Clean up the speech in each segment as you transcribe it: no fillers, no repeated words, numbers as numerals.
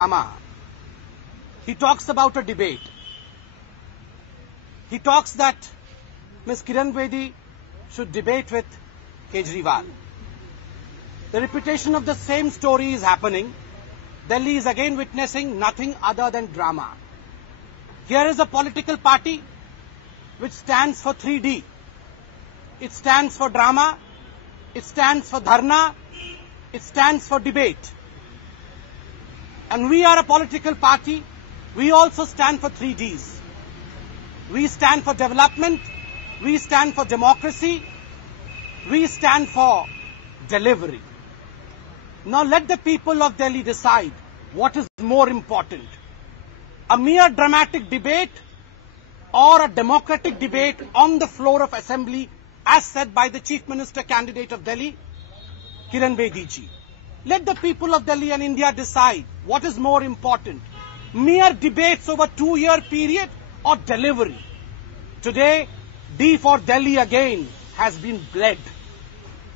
drama. He talks about a debate. He talks that Ms. Kiran Bedi should debate with Kejriwal. The repetition of the same story is happening. Delhi is again witnessing nothing other than drama. Here is a political party which stands for 3D. It stands for drama, it stands for dharna, it stands for debate. And we are a political party, we also stand for 3Ds. We stand for development, we stand for democracy, we stand for delivery. Now let the people of Delhi decide what is more important. A mere dramatic debate or a democratic debate on the floor of assembly as said by the Chief Minister candidate of Delhi, Kiran Bedi ji. Let the people of Delhi and India decide what is more important. Mere debates over 2-year period or delivery. Today, D for Delhi again has been bled.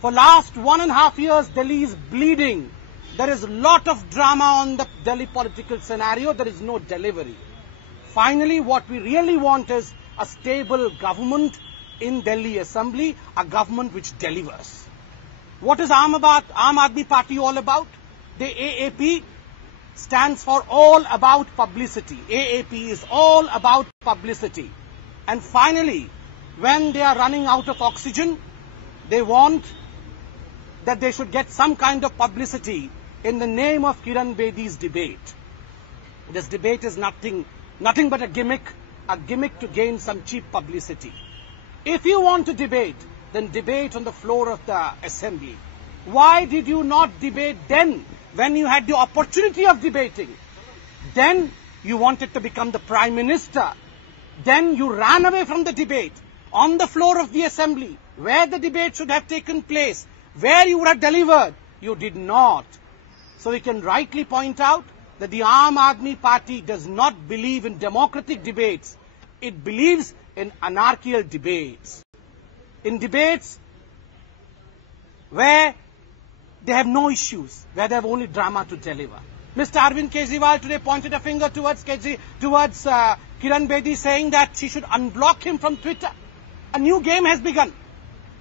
For last 1.5 years, Delhi is bleeding. There is a lot of drama on the Delhi political scenario. There is no delivery. Finally, what we really want is a stable government in Delhi Assembly, a government which delivers. What is Aam Aadmi Party all about? The AAP stands for all about publicity. AAP is all about publicity. And finally, when they are running out of oxygen, they want that they should get some kind of publicity in the name of Kiran Bedi's debate. This debate is nothing but a gimmick to gain some cheap publicity. If you want to debate, then debate on the floor of the assembly. Why did you not debate then when you had the opportunity of debating? Then you wanted to become the Prime Minister. Then you ran away from the debate on the floor of the assembly where the debate should have taken place, where you would have delivered. You did not. So we can rightly point out that the Aam Aadmi Party does not believe in democratic debates. It believes in anarchical debates. In debates where they have no issues, where they have only drama to deliver. Mr. Arvind Kejriwal today pointed a finger towards Kiran Bedi, saying that she should unblock him from Twitter. A new game has begun.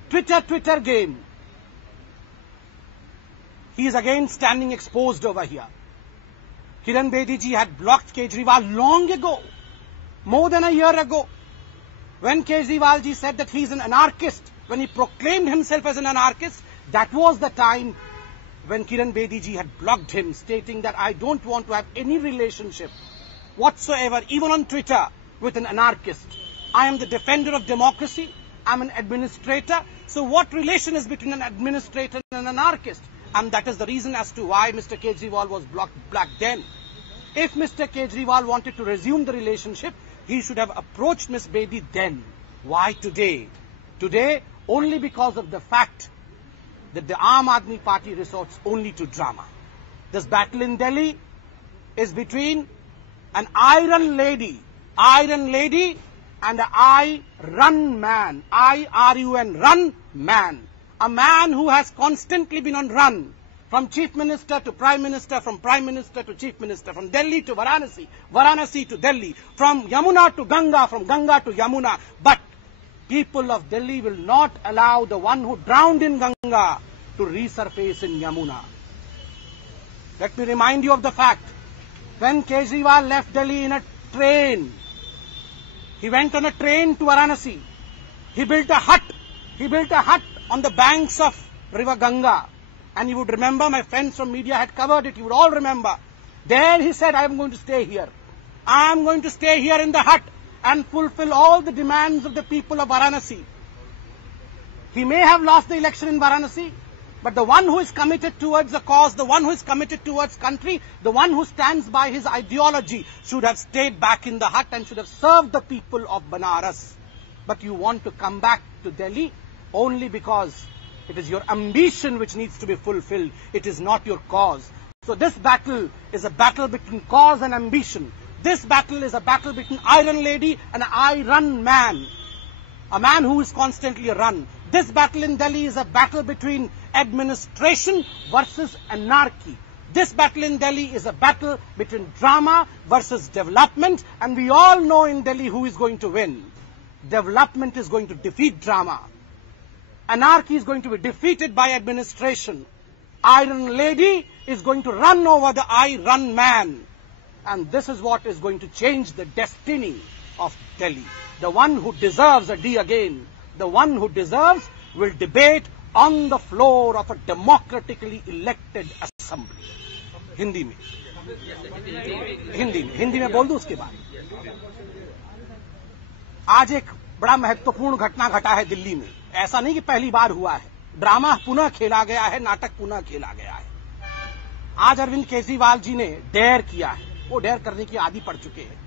Twitter game. He is again standing exposed over here. Kiran Bedi ji had blocked Kejriwal long ago, more than a year ago. When Kejriwal ji said that he is an anarchist, when he proclaimed himself as an anarchist, that was the time when Kiran Bedi ji had blocked him, stating that I don't want to have any relationship whatsoever, even on Twitter, with an anarchist. I am the defender of democracy. I am an administrator. So what relation is between an administrator and an anarchist? And that is the reason as to why Mr. Kejriwal was blocked back then. If Mr. Kejriwal wanted to resume the relationship, he should have approached Ms. Bedi then. Why today? Today, only because of the fact that the Aam Aadmi Party resorts only to drama. This battle in Delhi is between an iron lady and an I-run man. I-R-U-N, run man. A man who has constantly been on run. From Chief Minister to Prime Minister, from Prime Minister to Chief Minister, from Delhi to Varanasi, Varanasi to Delhi, from Yamuna to Ganga, from Ganga to Yamuna. But people of Delhi will not allow the one who drowned in Ganga to resurface in Yamuna. Let me remind you of the fact, when Kejriwal left Delhi in a train, he went on a train to Varanasi. He built a hut on the banks of river Ganga. And you would remember, my friends from media had covered it, you would all remember. There he said, I am going to stay here. I am going to stay here in the hut and fulfill all the demands of the people of Varanasi. He may have lost the election in Varanasi, but the one who is committed towards the cause, the one who is committed towards country, the one who stands by his ideology should have stayed back in the hut and should have served the people of Banaras. But you want to come back to Delhi only because it is your ambition which needs to be fulfilled. It is not your cause. So this battle is a battle between cause and ambition. This battle is a battle between Iron Lady and I-run man. A man who is constantly a run. This battle in Delhi is a battle between administration versus anarchy. This battle in Delhi is a battle between drama versus development, and we all know in Delhi who is going to win. Development is going to defeat drama. Anarchy is going to be defeated by administration. Iron Lady is going to run over the I-Run man. And this is what is going to change the destiny of Delhi. The one who deserves a D again, the one who deserves, will debate on the floor of a democratically elected assembly. Hindi में बोल दूं उसके बाद। आज एक बड़ा महत्वपूर्ण घटना घटा है दिल्ली में। ऐसा नहीं कि पहली बार हुआ है, ड्रामा पुनः खेला गया है, नाटक पुनः खेला गया है। आज अरविंद केजरीवाल जी ने डेयर किया है, वो डेयर करने की आदी पड़ चुके हैं।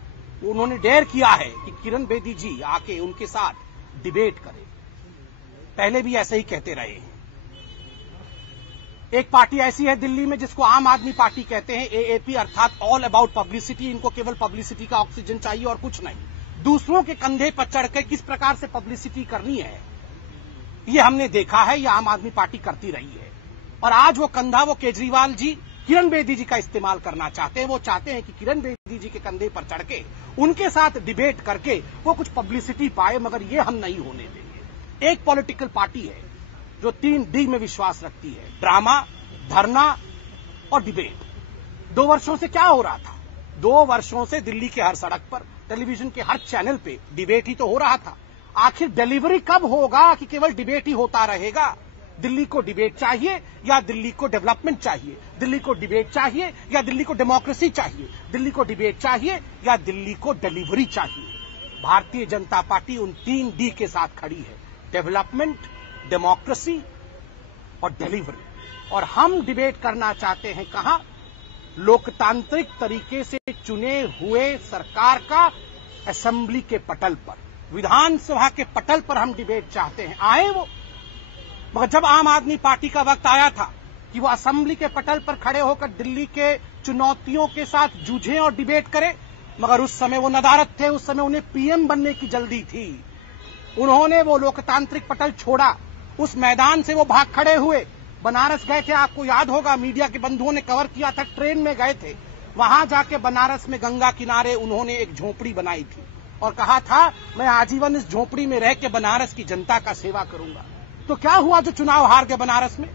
उन्होंने डेयर किया है कि किरण बेदी जी आके उनके साथ डिबेट करें। पहले भी ऐसे ही कहते रहे हैं। एक पार्टी ऐसी है दिल्ली में जिसको आम आदमी पार्टी कहते हैं, एएपी, अर्थात ऑल अबाउट पब्लिसिटी। इनको केवल पब्लिसिटी का ऑक्सीजन चाहिए और कुछ नहीं। दूसरों के कंधे पर चढ़कर किस प्रकार से पब्लिसिटी करनी है, ये हमने देखा है, ये आम आदमी पार्टी करती रही है। और आज वो कंधा वो केजरीवाल जी किरण बेदी जी का इस्तेमाल करना चाहते हैं। वो चाहते हैं कि किरण बेदी जी के कंधे पर चढ़ के उनके साथ डिबेट करके वो कुछ पब्लिसिटी पाए, मगर ये हम नहीं होने देंगे। एक पॉलिटिकल पार्टी है जो 3D में विश्वास रखती है, ड्रामा, धरना और डिबेट। 2 वर्षों से क्या हो रहा था? 2 वर्षों से दिल्ली के हर सड़क पर, टेलीविजन के हर चैनल पे डिबेट ही तो हो रहा था। आखिर डिलीवरी कब होगा कि केवल डिबेट ही होता रहेगा? दिल्ली को डिबेट चाहिए या दिल्ली को डेवलपमेंट चाहिए? दिल्ली को डिबेट चाहिए या दिल्ली को डेमोक्रेसी चाहिए? दिल्ली को डिबेट चाहिए या दिल्ली को डिलीवरी चाहिए? भारतीय जनता पार्टी उन 3D के साथ खड़ी है, डेवलपमेंट, डेमोक्रेसी और डिलीवरी। और हम डिबेट करना चाहते हैं कहां? लोकतांत्रिक तरीके से चुने हुए सरकार का असेंबली के पटल पर, विधानसभा के पटल पर हम डिबेट चाहते हैं। आए वो, मगर जब आम आदमी पार्टी का वक्त आया था कि वो असेंबली के पटल पर खड़े होकर दिल्ली के चुनौतियों के साथ जूझें और डिबेट करें, मगर उस समय वो नदारत थे, उस समय उन्हें पीएम बनने की जल्दी थी। उन्होंने वो लोकतांत्रिक पटल छोड़ा, उस मैदान से वो भाग खड़े हुए। बनारस गए थे, आपको याद होगा, मीडिया के बंधुओं ने कवर किया था, ट्रेन में गए थे। वहां जाके बनारस में गंगा किनारे उन्होंने एक झोपड़ी बनाई थी और कहा था, मैं आजीवन इस झोपड़ी में रह के बनारस की जनता का सेवा करूंगा। तो क्या हुआ जो चुनाव हार गए बनारस में?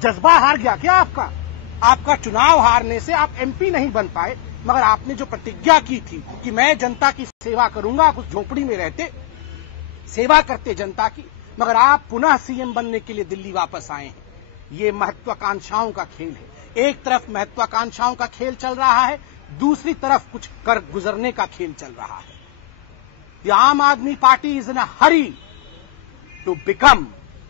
जज्बा हार गया क्या आपका? आपका चुनाव हारने से आप एमपी नहीं बन पाए, मगर आपने जो प्रतिज्ञा की थी कि मैं जनता की सेवा करूंगा, आप उस झोपड़ी में रहते, सेवा करते जनता की, मगर आप पुनः सीएम बनने के लिए दिल्ली वापस आए हैं। ये महत्वाकांक्षाओं का खेल है। एक तरफ महत्वाकांक्षाओं का खेल चल रहा है, दूसरी तरफ कुछ कर गुजरने का खेल चल रहा है। The Aam Aadmi party is in a hurry to become,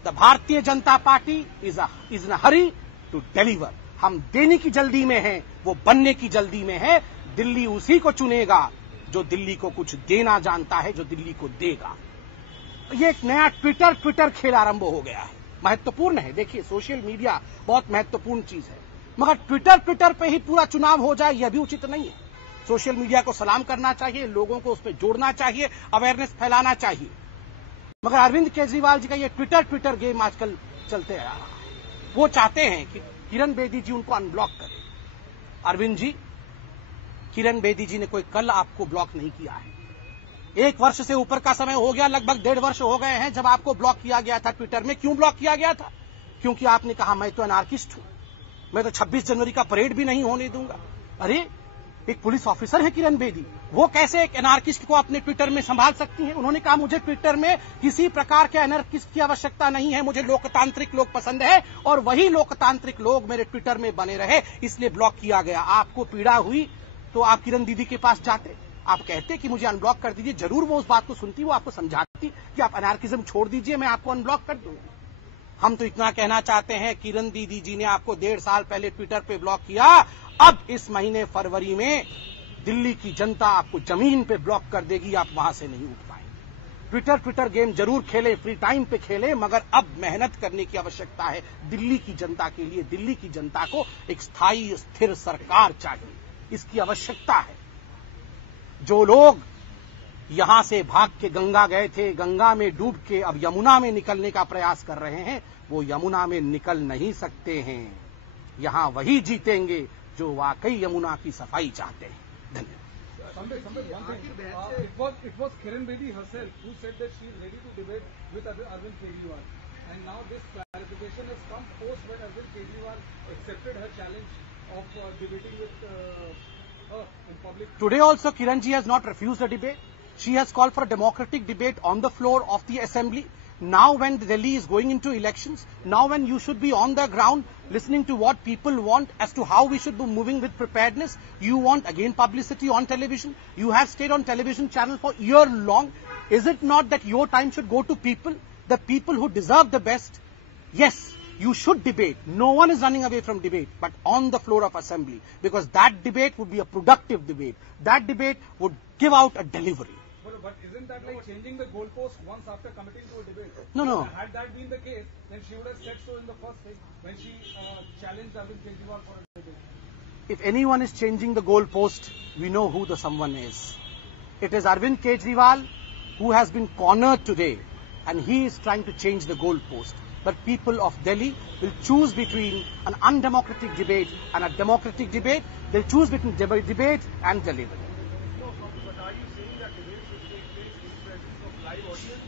the Bharatiya Janata party is in a hurry to deliver. हम देने की जल्दी में हैं, वो बनने की जल्दी में है। दिल्ली उसी को चुनेगा जो दिल्ली को कुछ देना जानता है, जो दिल्ली को देगा। ये एक नया ट्विटर खेल आरंभ हो गया है, महत्वपूर्ण है। देखिए, सोशल मीडिया बहुत महत्वपूर्ण चीज है, मगर ट्विटर पे ही पूरा चुनाव हो जाए यह भी उचित नहीं है। सोशल मीडिया को सलाम करना चाहिए, लोगों को उसमें जोड़ना चाहिए, अवेयरनेस फैलाना चाहिए। मगर अरविंद केजरीवाल जी का ये ट्विटर गेम आजकल चलते आ रहा है। वो चाहते हैं कि किरण बेदी जी उनको अनब्लॉक करें। अरविंद जी, किरण बेदी जी ने कोई कल आपको ब्लॉक नहीं किया है। 1 वर्ष से ऊपर का समय हो गया, लगभग 1.5 वर्ष हो गए हैं जब आपको ब्लॉक किया गया था ट्विटर में। क्यों ब्लॉक किया गया था? क्योंकि आपने कहा मैं तो अनार्किस्ट हूं, मैं तो 26 जनवरी का परेड भी नहीं होने दूंगा। अरे, एक पुलिस ऑफिसर है किरण बेदी, वो कैसे एक एनार्किस्ट को अपने ट्विटर में संभाल सकती हैं? उन्होंने कहा मुझे ट्विटर में किसी प्रकार के एनार्किस्ट की आवश्यकता नहीं है, मुझे लोकतांत्रिक लोग पसंद है और वही लोकतांत्रिक लोग मेरे ट्विटर में बने रहे, इसलिए ब्लॉक किया गया। आपको पीड़ा हुई तो आप किरण दीदी के पास जाते, आप कहते कि मुझे अनब्लॉक कर दीजिए, जरूर वो उस बात को सुनती, वो आपको समझाती कि आप अनार्किज्म छोड़ दीजिए, मैं आपको अनब्लॉक कर दूंगी। हम तो इतना कहना चाहते हैं, किरण दीदी जी ने आपको 1.5 साल पहले ट्विटर पे ब्लॉक किया, अब इस महीने फरवरी में दिल्ली की जनता आपको जमीन पे ब्लॉक कर देगी, आप वहां से नहीं उठ पाएंगे। ट्विटर गेम जरूर खेले, फ्री टाइम पे खेले, मगर अब मेहनत करने की आवश्यकता है दिल्ली की जनता के लिए। दिल्ली की जनता को एक स्थायी स्थिर सरकार चाहिए, इसकी आवश्यकता है। जो लोग यहां से भाग के गंगा गए थे, गंगा में डूब के अब यमुना में निकलने का प्रयास कर रहे हैं, वो यमुना में निकल नहीं सकते हैं। यहां वही जीतेंगे जो वाकई यमुना की सफाई चाहते हैं। धन्यवाद। It was Kiran Bedi herself who said that she is ready to debate with Arvind Kejriwal, and now this clarification has come post when Arvind Kejriwal accepted her challenge of debating with her in public. Today also Kiranji has not refused a debate. She has called for a democratic debate on the floor of the assembly. Now when Delhi is going into elections, now when you should be on the ground listening to what people want as to how we should be moving with preparedness, you want again publicity on television. You have stayed on television channel for year long. Is it not that your time should go to people, the people who deserve the best? Yes, you should debate. No one is running away from debate, but on the floor of assembly, because that debate would be a productive debate. That debate would give out a delivery. But isn't that like changing the goalpost once after committing to a debate? No. Had that been the case, then she would have said so in the first place when she challenged Arvind Kejriwal for a debate. If anyone is changing the goalpost, we know who the someone is. It is Arvind Kejriwal who has been cornered today, and he is trying to change the goalpost. But people of Delhi will choose between an undemocratic debate and a democratic debate. They'll choose between debate and delivery. No, but are you saying that debate should take place in presence of live audience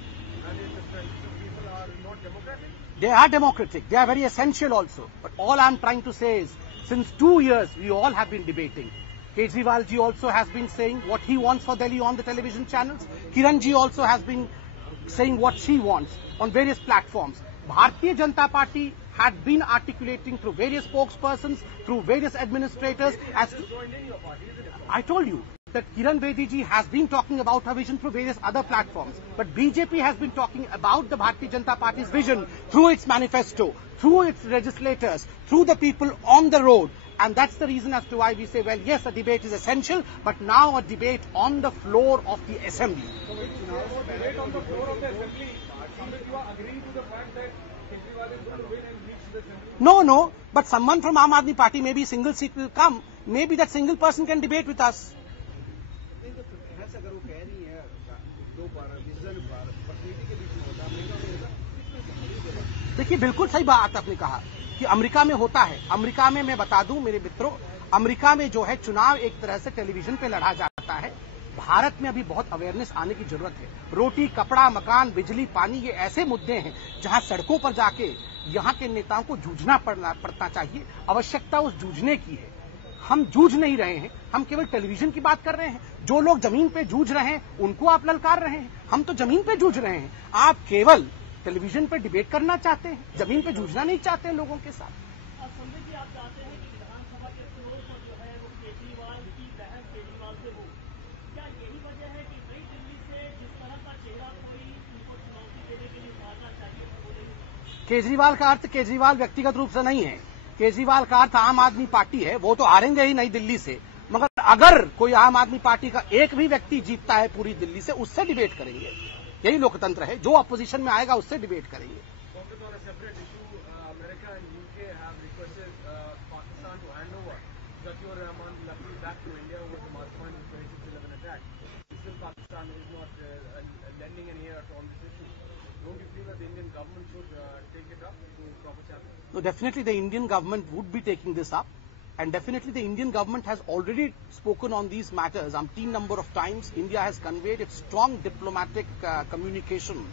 and in the presence of people are not democratic? They are democratic. They are very essential also. But all I'm trying to say is, since 2 years, we all have been debating. Kejriwal ji also has been saying what he wants for Delhi on the television channels. Kiran ji also has been saying what she wants on various platforms. Bharatiya Janata Party had been articulating through various spokespersons, through various administrators. I told you that Kiran Bedi ji has been talking about her vision through various other platforms. But BJP has been talking about the Bharatiya Janata Party's vision through its manifesto, through its legislators, through the people on the road. And that's the reason as to why we say, well, yes, a debate is essential, but now a debate on the floor of the assembly. So when you say about debate on the floor of the assembly, Amit, you are agreeing to the fact that Kejriwal is going to win and reach the assembly? No, but someone from Aam Aadmi Party, maybe single seat will come. Maybe that single person can debate with us. देखिए, बिल्कुल सही बात आपने कहा कि America में होता है। अमेरिका में मैं बता दूं मेरे मित्रों, अमेरिका में जो है चुनाव एक तरह से टेलीविजन पे लड़ा जाता है। भारत में अभी बहुत अवेयरनेस आने की जरूरत है। रोटी, कपड़ा, मकान, बिजली, पानी, ये ऐसे मुद्दे हैं जहां सड़कों पर जाके यहां के नेताओं को जूझना पड़ता चाहिए। आवश्यकता उस जूझने की है। हम जूझ नहीं रहे हैं, हम केवल टेलीविजन की बात कर रहे हैं। जो लोग जमीन पे जूझ रहे हैं उनको आप ललकार रहे हैं, हम तो जमीन पे जूझ रहे हैं। आप केवल टेलीविजन पे डिबेट करना चाहते हैं, जमीन पे जूझना नहीं चाहते हैं लोगों के साथ। संजय जी, आप चाहते हैं कि विधानसभा के फ्लोर पर जो है वो केजरीवाल की बहस केजरीवाल से हो। क्या यही वजह है कि नई दिल्ली से जिस तरह का चेहरा कोई उनको चुनौती देने के लिए उतारना चाहिए? केजरीवाल का अर्थ केजरीवाल व्यक्तिगत रूप से नहीं है। केजरीवाल का अर्थ आम आदमी पार्टी है। वो तो हारेंगे ही नई दिल्ली से, मगर अगर कोई आम आदमी पार्टी का एक भी व्यक्ति जीतता है पूरी दिल्ली से, उससे डिबेट करेंगे। यही लोकतंत्र है। जो अपोजिशन में आएगा उससे डिबेट करेंगे। No, definitely the Indian government would be taking this up, and definitely the Indian government has already spoken on these matters umpteen number of times. India has conveyed its strong diplomatic communication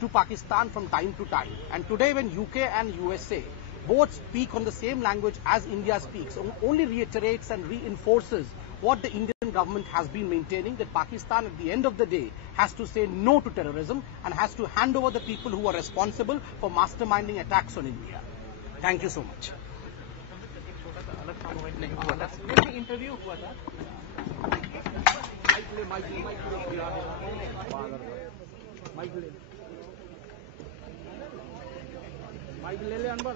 to Pakistan from time to time, and today when UK and USA both speak on the same language as India speaks, only reiterates and reinforces what the Indian government has been maintaining, that Pakistan at the end of the day has to say no to terrorism and has to hand over the people who are responsible for masterminding attacks on India. Thank you so much. Interview हुआ था। Mic ले ले अनवर।